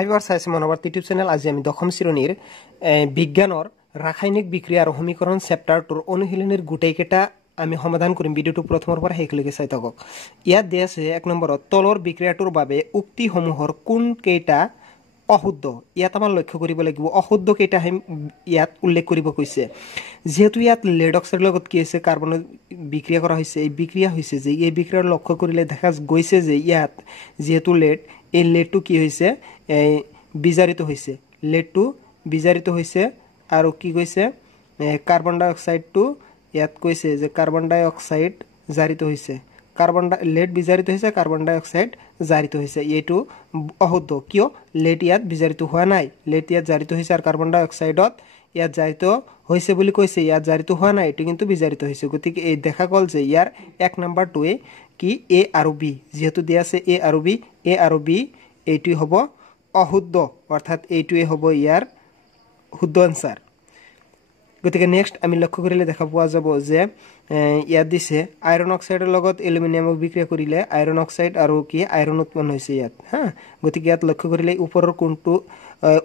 হাই viewers আইছে মনোবাৰ্ত YouTube channel আজি আমি দশম শ্ৰেণীৰ বিজ্ঞানৰ ৰাসায়নিক বিক্ৰিয়া আৰু সমীকৰণ চেপ্টাৰটোৰ অনুশীলনীৰ গোটেইকেইটা আমি সমাধান কৰিম ভিডিওটো প্ৰথমৰ পৰা শেষলৈকে চাই থাকক ইয়াত দিয়া আছে এক নম্বৰত তলৰ বিক্ৰিয়াটোৰ বাবে উক্তিসমূহৰ কোন কেইটা অশুদ্ধ ইয়াত আমাৰ লক্ষ্য কৰিব লাগিব অশুদ্ধ কেইটা ইয়াত উল্লেখ কৰিব কৈছে যেহেতু ইয়াত লেড অক্সাইডৰ লগত কি আছে কাৰ্বন বিক্ৰিয়া কৰা হৈছে এই বিক্ৰিয়া হৈছে যে এই বিক্ৰিয়াৰ লক্ষ্য কৰিলে দেখা গৈছে যে ইয়াত যেহেতু লেড এই লেডটো কি হৈছে বিজাৰিত হৈছে লেডটো বিজাৰিত হৈছে আৰু কি কৈছে কাৰ্বন ডাই অক্সাইডটো ইয়াত কৈছে যে কাৰ্বন ডাই অক্সাইড জাৰিত হৈছে লেড বিজাৰিত হৈছে কাৰ্বন ডাই অক্সাইড জাৰিত হৈছে এইটো অশুদ্ধ কিয় লেড ইয়াত বিজাৰিত হোৱা নাই লেড ইয়াত জাৰিত হৈছে আৰু কাৰ্বন ডাই অক্সাইডত ইয়াত জাৰিত হৈছে বুলি কৈছে ইয়াত জাৰিত হোৱা নাই এটো কিন্তু বিজাৰিত হৈছে গতিকে এই দেখা গল যে ইয়াৰ এক নম্বৰটোৱে কি এ আৰু বি যেহেতু দিয়া আছে এ আৰু বি এইটো হ'ব অশুদ্ধ অৰ্থাৎ এইটোৱে হ'ব ইয়াৰ শুদ্ধ আনসাৰ গতিকে নেক্সট আমি লক্ষ্য কৰিলে দেখা পোৱা যাব যে ইয়াত দিছে আইৰন অক্সাইডৰ লগত এলুমিনিয়ামক বিক্ৰিয়া কৰিলে আইৰন অক্সাইড আৰু কি আইৰন উৎপন্ন হৈছে ইয়াত হা গতিকে ইয়াত লক্ষ্য কৰিলে ওপৰৰ কোনটো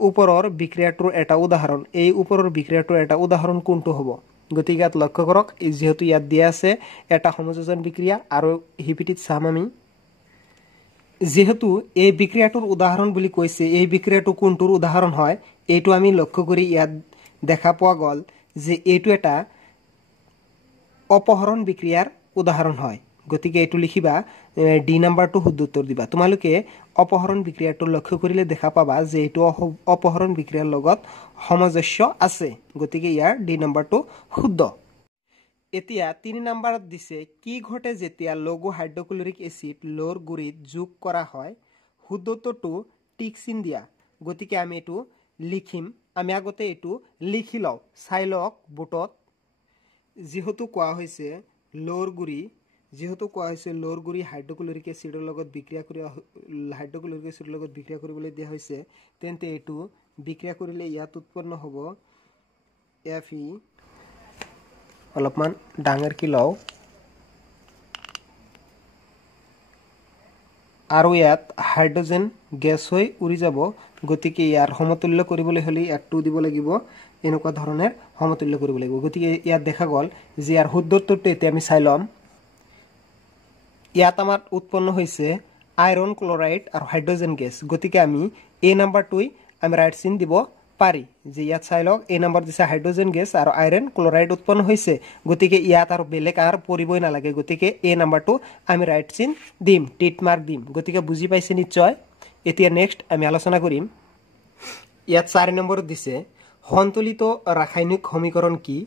ওপৰৰ বিক্ৰিয়াটোৰ এটা উদাহৰণ এই ওপৰৰ বিক্ৰিয়াটোৰ এটা উদাহৰণ কোনটো হ'ব গতিকে ইয়াত লক্ষ্য কৰক যেহেতু ইয়াত দিয়া আছে এটা সমযোজন বিক্ৰিয়া আৰু হিপিটিত চাম আমি যেহেতু এই বিক্ৰিয়াটোৰ উদাহৰণ বুলি কৈছে এই বিক্ৰিয়াটো কোনটোৰ উদাহৰণ হয় এইটো আমি লক্ষ্য কৰি ইয়াত দেখা পোৱা গল যে এইটো এটা অপহৰণ বিক্ৰিয়াৰ উদাহৰণ হয় গতিকে এইটো লিখিবা ডি নাম্বাৰটো শুদ্ধ উত্তৰ দিবা তোমালোকে অপহৰণ বিক্ৰিয়াটো লক্ষ্য কৰিলে দেখা পাবা যে এইটো অপহৰণ বিক্ৰিয়াৰ লগত সামঞ্জস্য আছে গতিকে ইয়াৰ ডি নাম্বাৰটো শুদ্ধ এতিয়া 3 নম্বৰত দিছে কি ঘটে যেতিয়া লঘু হাইড্ৰক্লোৰিক এসিড লোৰ গুৰিত যোগ কৰা হয় শুদ্ধ উত্তৰটো টিক চিন দিয়া গতিকে আমি এটো লিখিম আমি আগতে এটো লিখি লও চাই লওক বুটত যেহেতু কোৱা হৈছে লোৰ গুৰি হাইড্ৰক্লোৰিক এসিডৰ লগত বিক্ৰিয়া কৰিবলৈ দিয়া হৈছে তেন্তে এটো বিক্ৰিয়া কৰিলে ইয়াত উৎপন্ন হ'ব Fe অলপমান ডাঙৰ কি লও আৰু ইয়াত হাইড্ৰোজেন গ্যাস হৈ উৰি যাব গতিকে ইয়াৰ সমতুল্য কৰিবলৈ হলি একটো দিব লাগিব এনেকুৱা ধৰণৰ সমতুল্য কৰিব লাগিব গতিকে ইয়াত দেখা গল যে ইয়াৰ শুদ্ধ উত্তৰটো এতিয়া আমি চাই লম ইয়াত আমাৰ উৎপন্ন হৈছে আইৰন ক্লোৰাইড আৰু হাইড্ৰোজেন গ্যাস গতিকে আমি এ নাম্বাৰটোই আমি ৰাইট চিন দিব পাৰি যে ইয়াত চাই লওক এই নম্বৰ দিছে হাইড্ৰোজেন গ্যাস আৰু আইৰন ক্লোৰাইড উৎপন্ন হৈছে গতিকে ইয়াত আৰু বেলেগ আৰ পৰিবই নালাগে গতিকে এই নাম্বাৰটো আমি ৰাইট চিন দিম টিক মাৰ্ক দিম গতিকে বুজি পাইছে নিশ্চয় এতিয়া নেক্সট আমি আলোচনা কৰিম ইয়াত 4 নম্বৰত দিছে সন্তুলিত ৰাসায়নিক সমীকৰণ কি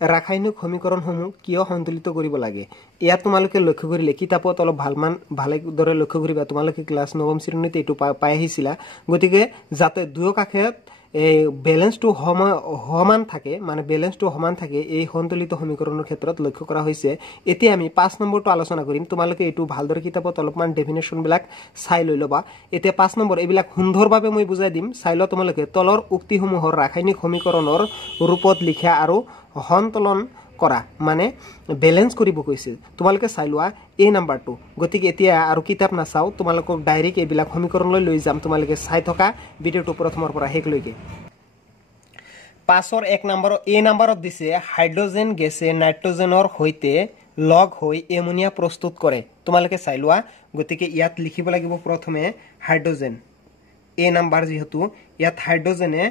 ৰাসায়নিক সমীকৰণসমূহ কিয় সন্তুলিত কৰিব লাগে ইয়াত তোমালোকে লক্ষ্য কৰিলে কিতাপত অলপ ভালে দৰে লক্ষ্য কৰিবা তোমালোকে ক্লাস 9ম শ্ৰেণীতে এটো পাই আহিছিলা গতিকে যাতে দুয়ো কাষত ব্যালেন্সটো সমান থাকে মানে ব্যালেন্সটো সমান থাকে এই সন্তুলিত সমীকৰণৰ ক্ষেত্ৰত লক্ষ্য কৰা হৈছে এতিয়া আমি 5 নম্বৰটো আলোচনা কৰিম তোমালোকে এটো ভালদৰে কিতাপত অলপমান ডেফিনেশন বিলাক চাই লৈ লবা এতিয়া 5 নম্বৰ এইবিলাক সুন্দৰভাৱে মই বুজাই দিম চাই ল তোমালোকে তলৰ উক্তিসমূহৰ ৰাসায়নিক সমীকৰণৰ ৰূপত লিখা আৰু সন্তলন কৰা মানে ব্যালেন্স কৰিব কৈছে তোমালোকে চাই লোৱা এই নাম্বাৰটো গতিকে এতিয়া আৰু কিতাপ না চাও তোমালোকক ডাইৰেক্ট এইবিলাক সমীকৰণলৈ লৈ যাম তোমালোকে চাই থকা ভিডিওটো প্ৰথমৰ পৰা শেষলৈকে 5ৰ 1 নম্বৰ এ নম্বৰত দিছে হাইড্ৰোজেন গেছে নাইট্ৰোজেনৰ হৈতে লগ হৈ এমোনিয়া প্ৰস্তুত কৰে তোমালোকে চাই লোৱা গতিকে ইয়াত লিখিব লাগিব প্ৰথমে হাইড্ৰোজেন এ নম্বৰ যেহেতু ইয়াত হাইড্ৰোজেনে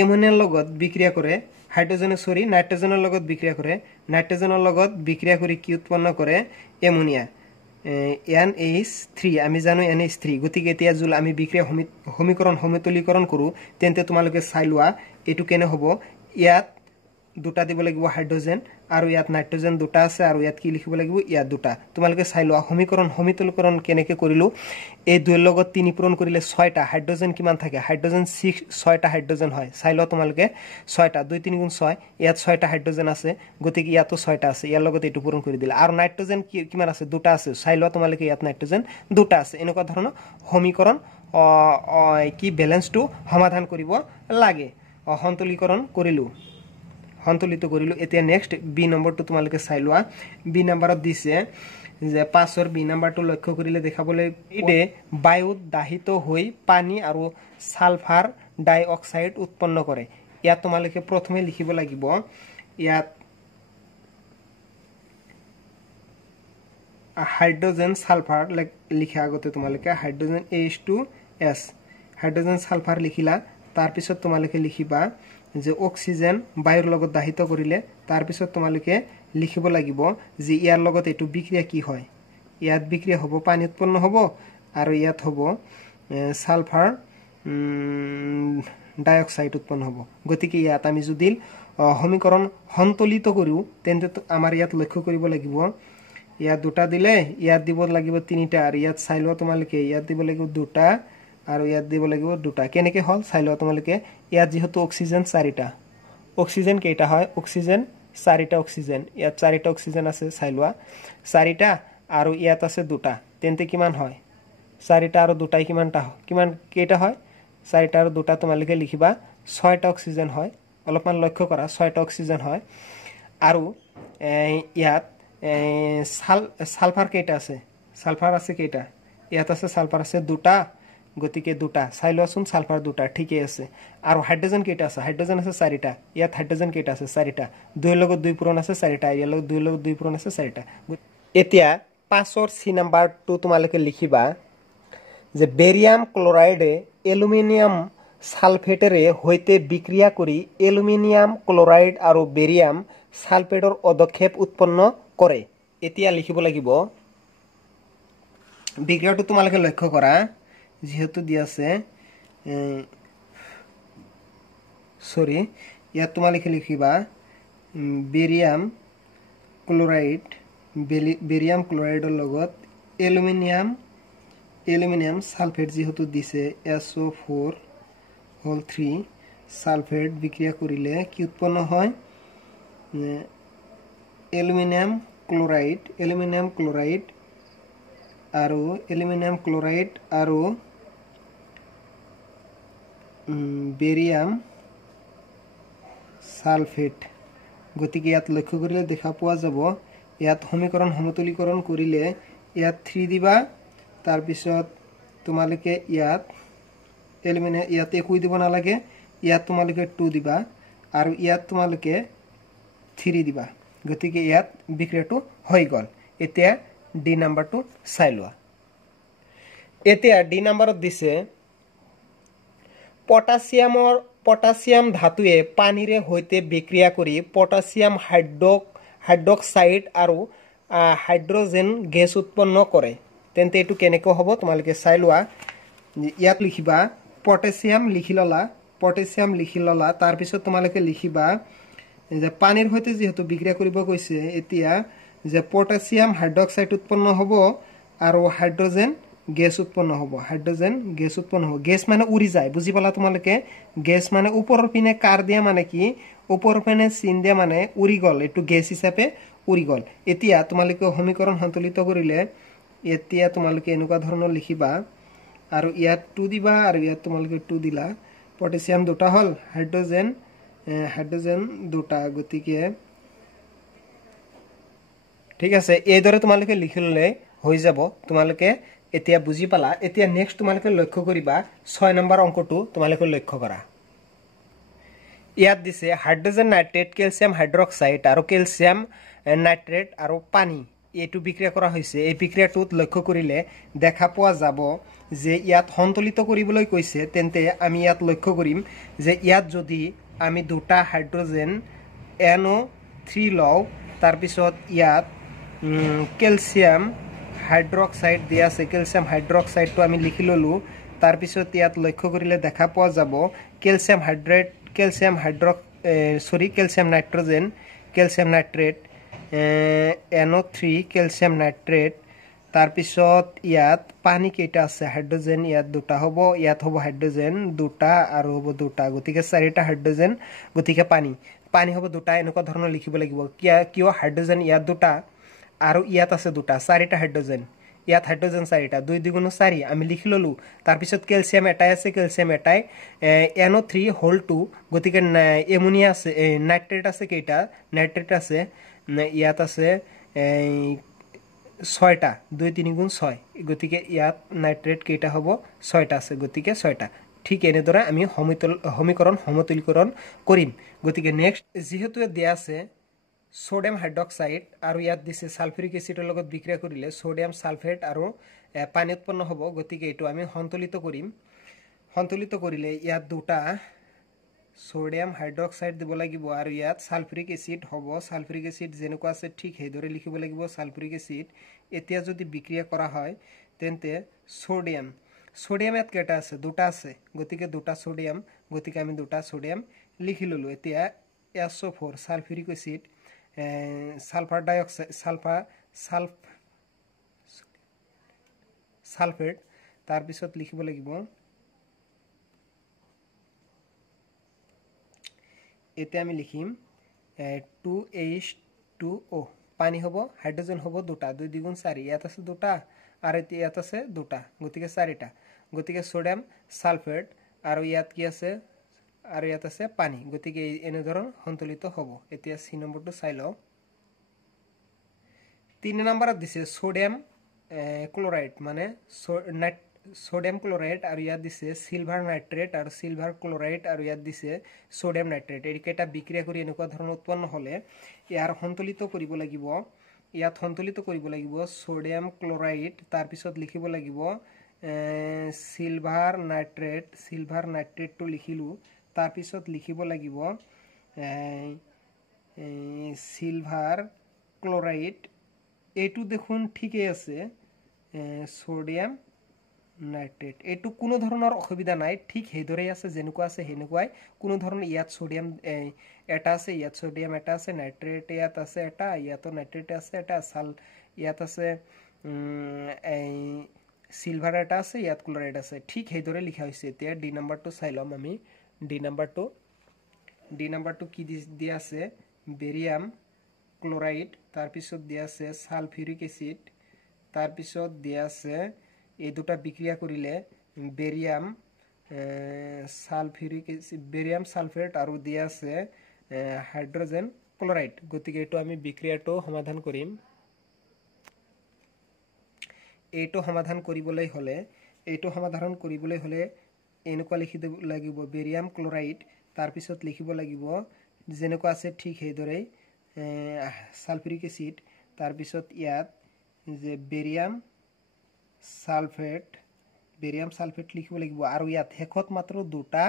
এমোনিয়াৰ লগত বিক্ৰিয়া কৰে নাইট্ৰোজেনৰ লগত বিক্ৰিয়া কৰে নাইট্ৰোজেনৰ লগত বিক্ৰিয়া কৰি কি উৎপন্ন কৰে এমোনিয়া NH3 আমি জানো NH3 গতিকে এতিয়া জুল আমি বিক্ৰিয়া সমীকৰণ সমতুলীকৰণ কৰো তেন্তে তোমালোকে চাই লোৱা এটো কেনে হ'ব ইয়াত দুটা দিব লাগিব হাইড্ৰোজেন আৰু ইয়াত নাইট্ৰোজেন দুটা আছে আৰু ইয়াত কি লিখিব লাগিব ইয়াত দুটা তোমালোকে চাই লোৱা সমীকৰণ সমতুলীকৰণ কেনেকৈ কৰিলো এই দুইৰ লগত 3 পূৰণ কৰিলে 6টা হাইড্ৰোজেন কিমান থাকে হাইড্ৰোজেন 6টা হাইড্ৰোজেন হয় চাই লোৱা তোমালোকে 6টা 2 3 গুণ 6 ইয়াত 6টা হাইড্ৰোজেন আছে গতিকে ইয়াতো 6টা আছে ইয়াৰ লগত এটো পূৰণ কৰি দিলা আৰু নাইট্ৰোজেন কিমান আছে দুটা আছে চাই লোৱা তোমালোকে ইয়াত নাইট্ৰোজেন দুটা আছে এনেকুৱা ধৰণৰ সমীকৰণ কি ব্যালেন্সটো সমাধান কৰিব লাগে সন্তুলীকৰণ কৰিলো সন্তুলিত কৰিলো এতিয়া নেক্সট বি নম্বৰটো তোমালোকে চাই লোৱা বি নম্বৰত দিছে যে 5 বি নাম্বাৰটো লক্ষ্য কৰিলে দেখাবলৈ ইদে বায়ুত দাহিত হৈ পানী আৰু সালফাৰ ডাই অক্সাইড উৎপন্ন কৰে ইয়াত তোমালোকে প্ৰথমে লিখিব লাগিব ইয়াত হাইড্ৰোজেন সালফাৰ লিখা আগতে তোমালোকে হাইড্ৰোজেন H2S হাইড্ৰোজেন সালফাৰ লিখিলা তাৰ পিছত তোমালোকে লিখিবা যে অক্সিজেন বায়ুৰ লগত দাহিত কৰিলে তাৰ পিছত তোমালোকে লিখিব লাগিব যে ইয়াৰ লগত এটো বিক্ৰিয়া কি হয় ইয়াত বিক্রিয়া হবো পানি উৎপন্ন হবো আর ইয়াত হবো সালফার ডাইঅক্সাইড উৎপন্ন হবো গতিকে ইয়াত আমি যদি সমীকরণ সন্তুলিত কৰো তেন্তে আমাৰ ইয়াত লক্ষ্য কৰিব লাগিব ইয়াত দুটা দিলে ইয়াত দিব লাগিব তিনিটা আর ইয়াত চাইলো তোমালোকে ইয়াত দিব লাগিব দুটা আর ইয়াত দিব লাগিব দুটা কেনেকে হল চাইলো তোমালোকে ইয়াত যেহেতু অক্সিজেন চাৰিটা অক্সিজেন কেইটা হয় অক্সিজেন চাৰিটা অক্সিজেন ইয়াত চাৰিটা অক্সিজেন আছে চাইলোৱা চাৰিটা আৰু ইয়াত আছে দুটা তেন্তে কিমান হয় চাৰিটা আৰু দুটাই কিমান কেইটা হয় চাৰিটা আৰু দুটা তোমালোকে লিখিবা ছয়টা অক্সিজেন হয় অলপমান লক্ষ্য কৰা ছয়টা অক্সিজেন হয় আৰু ইয়াত সালফাৰ কেইটা আছে সালফাৰ আছে কেইটা ইয়াত আছে সালফাৰ আছে দুটা গতিকে দুটা চাইলোৱাচোন সালফাৰ দুটা ঠিকই আছে আৰু হাইড্ৰোজেন কেইটা আছে হাইড্ৰোজেন আছে চাৰিটা ইয়াত হাইড্ৰোজেন কেইটা আছে চাৰিটা 2 লগত 2 পূৰণ আছে চাৰিটা ইয়াৰ লগত 2 লগত 2 পূৰণ আছে চাৰিটা এতিয়া 5 সি নাম্বাৰটো তোমালোকে লিখিবা যে বেৰিয়াম ক্লোৰাইডে এলুমিনিয়াম সালফেটেৰে হৈতে বিক্ৰিয়া কৰি এলুমিনিয়াম ক্লোৰাইড আৰু বেৰিয়াম সালফেটৰ অদক্ষেপ উৎপন্ন কৰে এতিয়া লিখিব লাগিব বিক্ৰিয়াটো তোমালোকে লক্ষ্য কৰা যেহেতু দি আছে সৰি ইয়াত তোমালোকে লিখিবা বেৰিয়াম ক্লোৰাইডৰ লগত এলুমিনিয়াম সালফেট যেহেতু দিছে SO4 সালফেট বিক্ৰিয়া কৰিলে কি উৎপন্ন হয় এলুমিনিয়াম ক্লোৰাইড আৰু বেৰিয়াম সালফেট গতিকে ইয়াত লক্ষ্য কৰিলে দেখা পোৱা যাব ইয়াত সমীকৰণ সমতুলীকৰণ কৰিলে ইয়াত 3 দিবা তাৰ পিছত তোমালোকে ইয়াত এলিমিনেট ইয়াত একো দিব নালাগে ইয়াত তোমালোকে 2 দিবা আৰু ইয়াত তোমালোকে 3 দিবা গতিকে ইয়াত বিক্ৰিয়াটো হৈ গল এতিয়া ডি নাম্বাৰটো চাই লোৱা এতিয়া ডি নাম্বাৰত দিছে পটাছিয়াম ধাতুৱে পানীৰে হৈতে বিক্ৰিয়া কৰি পটাছিয়াম হাইড্ৰক্সাইড আৰু হাইড্ৰোজেন গেছ উৎপন্ন কৰে তেন্তে এটো কেনেকৈ হ'ব তোমালোকে চাই লোৱা ইয়াত লিখিবা পটাছিয়াম লিখি ললা তাৰ পিছত তোমালোকে লিখিবা যে পানীৰ হৈতে যেহেতু বিক্ৰিয়া কৰিব কৈছে এতিয়া যে পটাছিয়াম হাইড্ৰক্সাইড উৎপন্ন হ'ব আৰু হাইড্ৰোজেন গেছ উৎপন্ন হ'ব গেছ মানে উৰি যায় বুজি পালা তোমালোকে গেছ মানে ওপৰৰ পিনে কাৰ দিয়া মানে কি ওপৰৰ পিনে চিন দিয়া মানে উৰি গল এটো গেছ হিচাপে উৰি গল এতিয়া তোমালোকে সমীকৰণ সন্তুলিত কৰিলে এতিয়া তোমালোকে এনেকুৱা ধৰণৰ লিখিবা আৰু ইয়াত 2 দিবা আৰু ইয়াত তোমালোকে 2 দিলা পটাছিয়াম দুটা হল হাইড্ৰোজেন দুটা গতিকে ঠিক আছে এইদৰে তোমালোকে লিখিলে হৈ যাব তোমালোকে এতিয়া বুজি পালা এতিয়া নেক্সট তোমালোকে লক্ষ্য কৰিবা 6 নম্বৰ অংকটো তোমালোকে লক্ষ্য কৰা ইয়াত দিছে হাইড্ৰোজেন নাইট্ৰেট ক্যালসিয়াম হাইড্ৰক্সাইড আৰু ক্যালসিয়াম নাইট্ৰেট আৰু পানী এটো বিক্ৰিয়া কৰা হৈছে এই বিক্ৰিয়াটোত লক্ষ্য কৰিলে দেখা পোৱা যাব যে ইয়াত সন্তুলিত কৰিবলৈ কৈছে তেন্তে আমি ইয়াত লক্ষ্য কৰিম যে ইয়াত যদি আমি দুটা হাইড্ৰোজেন NO3 লও তাৰ পিছত ইয়াত ক্যালসিয়াম হাইড্ৰক্সাইড দিয়া আছে ক্যালসিয়াম হাইড্ৰক্সাইডটো আমি লিখি ললো তাৰ পিছত ইয়াত লক্ষ্য কৰিলে দেখা পোৱা যাব calcium nitrate NO3 calcium nitrate তাৰ পিছত ইয়াত পানী কেইটা আছে হাইড্ৰোজেন ইয়াত দুটা হ'ব ইয়াত হ'ব হাইড্ৰোজেন দুটা আৰু হ'ব দুটা গতিকে চাৰিটা হাইড্ৰোজেন গতিকে পানী হ'ব দুটা এনেকুৱা ধৰণৰ লিখিব লাগিব কিয় হাইড্ৰোজেন ইয়াত দুটা আৰু ইয়াত আছে দুটা চাৰিটা হাইড্ৰোজেন ইয়াত হাইড্ৰোজেন চাৰিটা 2 2 4 আমি লিখি ললো তাৰ পিছত ক্যালসিয়াম এটাই আছে ক্যালসিয়াম এটাই NO3 হোল 2 গতিকে এমোনিয়া আছে নাইট্ৰেট আছে কেইটা নাইট্ৰেট আছে ইয়াত আছে 6টা 2 3 গুণ 6 গতিকে ইয়াত নাইট্রেট কেইটা হ'ব 6টা আছে গতিকে 6টা ঠিক এনেদৰে আমি সমীকৰণ সমতুলীকৰণ কৰিম গতিকে নেক্সট যেহেতু দিয়া আছে সোডিয়াম হাইড্ৰক্সাইড আৰু ইয়াত দিছে সালফিউৰিক এসিডৰ লগত বিক্ৰিয়া কৰিলে সোডিয়াম সালফেট আৰু পানী উৎপন্ন হ'ব গতিকে এটো আমি সন্তুলিত কৰিম সন্তুলিত কৰিলে ইয়াত দুটা সোডিয়াম হাইড্ৰক্সাইড দিব লাগিব আৰু ইয়াত সালফিউৰিক এসিড হ'ব সালফিউৰিক এসিড যেনেকুৱা আছে ঠিক হেইদৰে লিখিব লাগিব সালফিউৰিক এসিড এতিয়া যদি বিক্ৰিয়া কৰা হয় তেন্তে সোডিয়াম ইয়াত কেটা আছে দুটা আছে গতিকে দুটা সোডিয়াম গতিকে আমি দুটা সোডিয়াম লিখি ললো এতিয়া SO4 sulphuric acid sulphur dioxide sulphate তার পিছত লিখিব লাগিব এতিয়া আমি লিখিম 2H2O পানি হবো হাইড্রোজেন হবো দুটা 2 দ্বিগুণ 4 ইয়াত আছে দুটা আর ইয়াত আছে দুটা গতিকে 4টা গতিকে সোডিয়াম সালফেট আর ইয়াত কি আছে আর ইয়াত আছে পানি গতিকে এনে ধরন সন্তুলিত হবো এতিয়া সি নম্বরটো চাই লও 3 নম্বৰত দিছে সোডিয়াম ক্লোরাইড মানে সোডিয়াম ক্লোরাইড আর ইয়াত দিছে সিলভার নাইট্রেট আর সিলভার ক্লোরাইড আর ইয়াত দিছে সোডিয়াম নাইট্রেট এইকেইটা বিক্রিয়া কৰি এনেকুৱা ধৰণ উৎপন্ন হলে ইয়াৰ সন্তুলিত কৰিব লাগিব ইয়াত সন্তুলিত কৰিব লাগিব সোডিয়াম ক্লোৰাইড তাৰ পিছত লিখিব লাগিব সিলভাৰ নাইট্ৰেটটো লিখিলো তাৰ পিছত লিখিব লাগিব সিলভাৰ ক্লোৰাইড এটু দেখুন ঠিকই আছে সোডিয়াম নাইট্ৰেট এটু কোনো ধৰণৰ অসুবিধা নাই ঠিক হেইদৰে আছে যেনেকুৱা আছে হেনেকুৱাই কোনো ধৰণৰ ইয়াত সোডিয়াম এটা আছে ইয়াত সোডিয়াম এটা আছে নাইট্রেট ইয়াত আছে এটা ইয়াতো নাইট্রেট আছে এটা ইয়াত আছে সিলভার এটা আছে ইয়াত ক্লোরাইড আছে ঠিক হেইদৰে লিখা হৈছে এতিয়া ডি নাম্বাৰটো চাই লম আমি ডি নাম্বাৰটো কি দিয়া আছে বেৰিয়াম ক্লোরাইড তার পিছত দিয়া আছে সালফিউরিক এসিড তার পিছত দিয়া আছে এই দুটা বিক্রিয়া করিলে barium sulphuric acid barium sulphate আর দিয়া আছে হাইড্রোজেন ক্লোরাইড গতিকে এটো আমি বিক্রিয়াটো সমাধান করিম এইটো সমাধান কৰিবলৈ হলে এনেকুৱা লিখি দিব লাগিব বেৰিয়াম ক্লোৰাইড তাৰ পিছত লিখিব লাগিব যেনেকুৱা আছে ঠিক হেইদৰে সালফিউৰিক এসিড তাৰ পিছত ইয়াত যে বেৰিয়াম সালফেট লিখিব লাগিব আৰু ইয়াত হেকত মাত্ৰ দুটা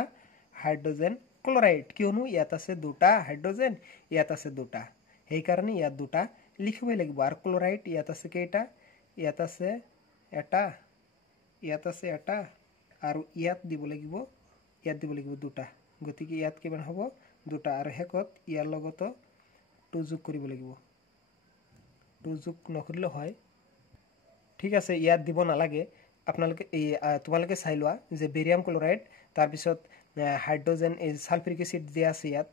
হাইড্ৰোজেন ক্লোৰাইড কিয়নো ইয়াত আছে দুটা হাইড্ৰোজেন ইয়াত আছে দুটা সেই কাৰণে ইয়াত দুটা লিখিব লাগিব আৰু ক্লোৰাইড ইয়াত আছে কেইটা ইয়াত আছে এটা আৰু ইয়াত দিব লাগিব দুটা গতিকে ইয়াত কিমান হ'ব দুটা আৰু হেকত ইয়াৰ লগত 2 যোগ কৰিব লাগিব 2 যোগ নকৰিলে হয় ঠিক আছে ইয়াত দিব নালাগে আপোনালোকে তোমালোকে চাই লোৱা যে বেৰিয়াম ক্লোৰাইড তাৰ পিছত হাইড্রোজেন সালফিউরিক এসিড দিয়া আছে ইয়াত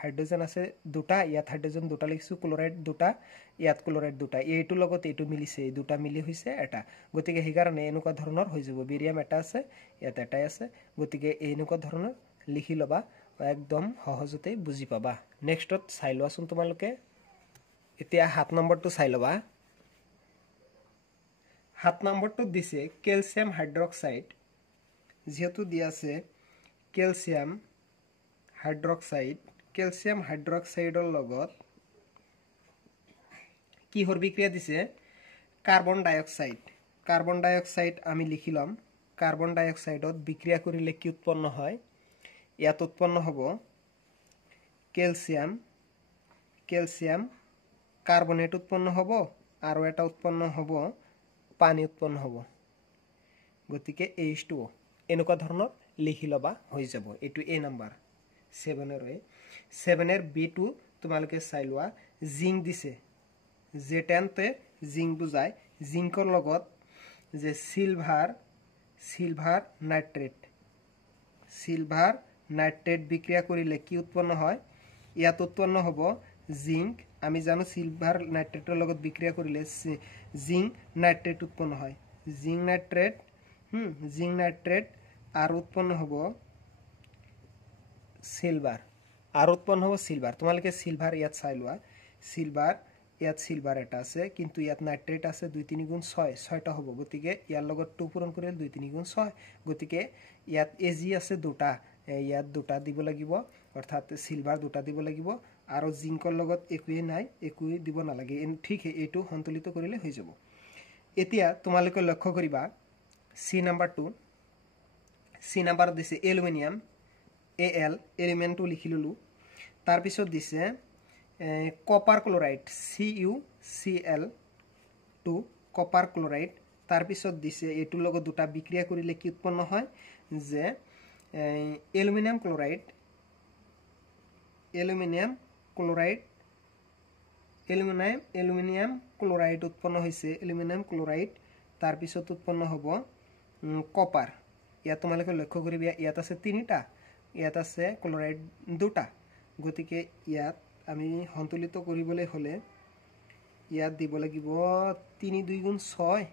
হাইড্রোজেন আছে দুটা ইয়াত হাইড্রোজেন দুটা লিখিছো ক্লোরাইড দুটা ইয়াত ক্লোরাইড দুটা এইটো লগত এইটো মিলিছে এই দুটা মিলি হৈছে এটা গতিকে সেই কাৰণে এনেকুৱা ধৰণৰ হৈ যাব বেৰিয়াম এটা আছে ইয়াত এটাই আছে গতিকে এনেকুৱা ধৰণৰ লিখি লবা একদম সহজতে বুজি পাবা নেক্সটত চাই লোৱাচোন তোমালোকে এতিয়া 7 নম্বৰটো চাই লবা 7 নম্বৰটো দিছে ক্যালসিয়াম হাইড্ৰক্সাইড যেহেতু দিয়া আছে ক্যালসিয়াম হাইড্ৰক্সাইডৰ লগত কি হৰ বিক্ৰিয়া দিছে কাৰ্বন ডাইঅক্সাইড আমি লিখি লম কাৰ্বন ডাইঅক্সাইডত বিক্ৰিয়া কৰিলে কি উৎপন্ন হয় ইয়াত উৎপন্ন হ'ব ক্যালসিয়াম কাৰ্বনেট উৎপন্ন হ'ব আৰু এটা উৎপন্ন হ'ব পানী উৎপন্ন হ'ব গতিকে H2O এনেকুৱা ধৰণৰ লিখি লবা হৈ যাব এটো এ নাম্বাৰ 7 এৰ B2 তোমালোকে চাই লোৱা জিংক দিছে জেটেনতে জিংক বুজায় জিংকৰ লগত যে সিলভাৰ নাইট্ৰেট বিক্ৰিয়া কৰিলে কি উৎপন্ন হয় ইয়াত উৎপন্ন হ'ব জিংক আমি জানো সিলভার নাইট্ৰেটৰ লগত বিক্ৰিয়া কৰিলে জিংক নাইট্ৰেট উৎপন্ন হয় জিংক নাইট্ৰেট আৰ উৎপন্ন হ'ব সিলভাৰ তোমালোকে সিলভাৰ ইয়াত চাই লোৱা সিলভাৰ ইয়াত সিলভাৰ এটা আছে কিন্তু ইয়াত নাইট্ৰেট আছে 2 3 গুণ 6 6টা হ'ব গতিকে ইয়াৰ লগত 2 পূৰণ কৰিলে 2 3 গুণ 6 গতিকে ইয়াত এজি আছে দুটা ইয়াত দুটা দিব লাগিব অৰ্থাৎ সিলভাৰ দুটা দিব লাগিব আৰু জিংকৰ লগত একোই নাই একোই দিব নালাগে ঠিক এইটো সন্তুলিত কৰিলে হৈ যাব এতিয়া তোমালোকে লক্ষ্য কৰিবা সি নাম্বাৰ 2 সি নাম্বাৰ দিছে এলুমিনিয়াম Al এলিমেন্টটো লিখি ললো তাৰ পিছত দিছে copper chloride CuCl2 copper chloride তাৰ পিছত দিছে এটু লগত দুটা বিক্ৰিয়া কৰিলে কি উৎপন্ন হয় যে এলুমিনিয়াম ক্লোৰাইড উৎপন্ন হৈছে এলুমিনিয়াম ক্লোৰাইড তাৰ পিছত উৎপন্ন হ'ব কপাৰ ইয়াত তোমালোকে লক্ষ্য কৰিবা ইয়াত আছে তিনিটা ইয়াত আছে ক্লোৰাইড দুটা গতিকে ইয়াত আমি সন্তুলিত কৰিবলৈ হলে ইয়াত দিব লাগিব 3 2 গুণ 6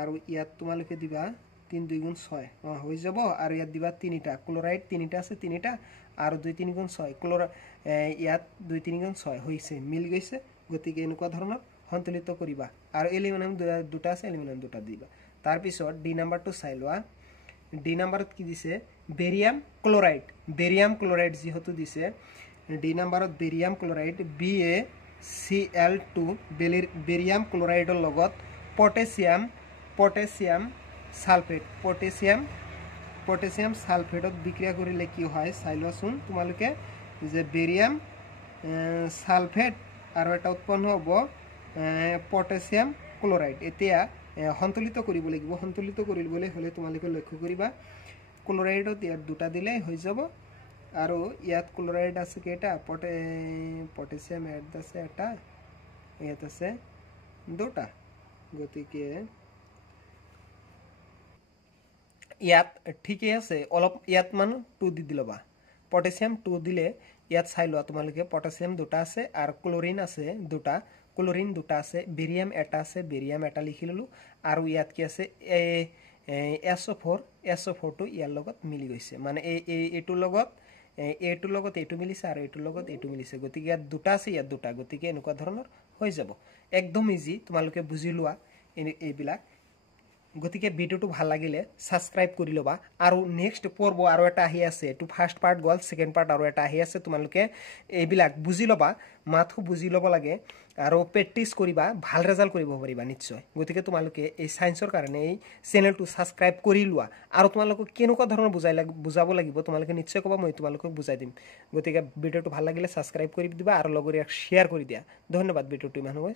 আৰু ইয়াত তোমালোকে দিবা 3 2 গুণ 6 হৈ যাব আৰু ইয়াত দিবা তিনিটা ক্লোৰাইড তিনিটা আছে তিনিটা আৰু 2 3 গুণ 6 ইয়াত 2 3 গুণ 6 হৈছে মিল গৈছে গতিকে এনেকুৱা ধৰণৰ সন্তুলিত কৰিবা আৰু এলিমেন্ট দুটা আছে এলিমেন্ট দুটা দিবা তাৰ পিছত ডি নাম্বাৰটো চাই লোৱা ডি নাম্বাৰত কি দিছে বেৰিয়াম ক্লোৰাইড যিহেতু দিছে ডি নাম্বাৰত বেৰিয়াম ক্লোৰাইড BaCl2 বেৰিয়াম ক্লোৰাইডৰ লগত পটাছিয়াম সালফেটত বিক্ৰিয়া কৰিলে কি হয় চাই লোৱাচোন তোমালোকে যে বেৰিয়াম সালফেট আৰু এটা উৎপন্ন হ'ব পটাছিয়াম ক্লোৰাইড এতিয়া সন্তুলিত কৰিব লাগিব সন্তুলিত কৰিবলৈ হলে তোমালোকে লক্ষ্য কৰিবা ক্লোৰাইডত ইয়াত দুটা দিলে হৈ যাব আৰু ইয়াত ক্লোৰাইড আছে কেটা পটাছিয়াম এড আছে এটা ইয়াত আছে দুটা গতিকে ইয়াত ঠিকই আছে অলপ ইয়াত মান 2 দি দিলবা পটাছিয়াম 2 দিলে ইয়াত চাই লোৱা তোমালোকে পটাছিয়াম দুটা আছে আৰু ক্লোৰিন আছে দুটা ক্লোৰিন দুটা আছে বেৰিয়াম এটা আছে বেৰিয়াম এটা লিখি ললো আৰু ইয়াত কি আছে SO4 টো ইয়াৰ লগত মিলি গৈছে মানে এইটোৰ লগত এইটো মিলিছে আৰু এইটোৰ লগত এইটো মিলিছে গতিকে ইয়াত দুটা আছে ইয়াত দুটা গতিকে এনেকুৱা ধৰণৰ হৈ যাব একদম ইজি তোমালোকে বুজি লোৱা এইবিলাক গতিকে ভিডিওটো ভাল লাগিলে সাবস্ক্ৰাইব কৰি লবা আৰু নেক্সট পৰ্ব আৰু এটা আহি আছে এটো ফাৰ্স্ট পাৰ্ট গল সেকেন্ড পাৰ্ট আৰু এটা আহি আছে তোমালোকে এইবিলাক বুজি লবা মাথু বুজি লব লাগে আৰু প্ৰেক্টিস কৰিবা ভাল ৰিজাল্ট কৰিব পাৰিবা নিশ্চয় গতিকে তোমালোকে এই সায়েন্সৰ কাৰণে এই চেনেলটো সাবস্ক্ৰাইব কৰি লোৱা আৰু তোমালোকক কেনেকুৱা ধৰণৰ বুজাব লাগিব তোমালোকে নিশ্চয় কবা মই তোমালোকক বুজাই দিম গতিকে ভিডিওটো ভাল লাগিলে সাবস্ক্রাইব কৰি দিবা আৰু লগৰীয়াক শেয়াৰ কৰি দিয়া ধন্যবাদ ভিডিওটো ইমানকৈ